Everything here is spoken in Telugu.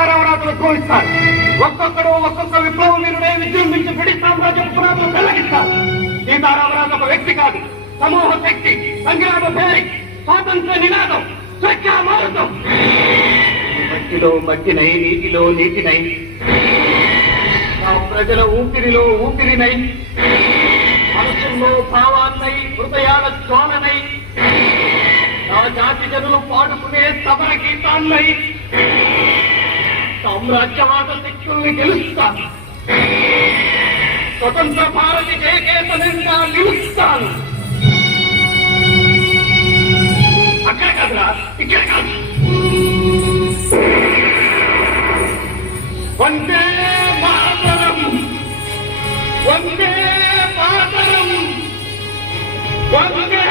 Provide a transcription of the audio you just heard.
సీతారామరాజులు ఘోషిస్తారు. ఒక్కొక్కడు ఒక్కొక్క విప్లవ వీరుడే విజృంభించి బ్రిటిష్ సామ్రాజ్య పునాదులు వెల్లగిస్తారు. సీతారామరాజు ఒక వ్యక్తి కాదు, సమూహ శక్తి, సంగ్రామ పేరి, స్వాతంత్ర నినాదం, స్వచ్ఛామారుతం. మట్టిలో మట్టినై, నీటిలో నీటినై, ప్రజల ఊపిరిలో ఊపిరినై, మనసుల్లో భావాన్నై, హృదయాల జ్వాలనై, నా జాతి జనులు పాడుకునే సమర గీతాన్నై సామ్రాజ్యవాద శక్తుల్ని గెలుస్తాను. స్వతంత్ర భారతి జయకేతనంగా నిలుస్తాను. అక్కడ కాదురా, ఇక్కడ కాదు. వందే మాతరం, వందే మాతరం, వందే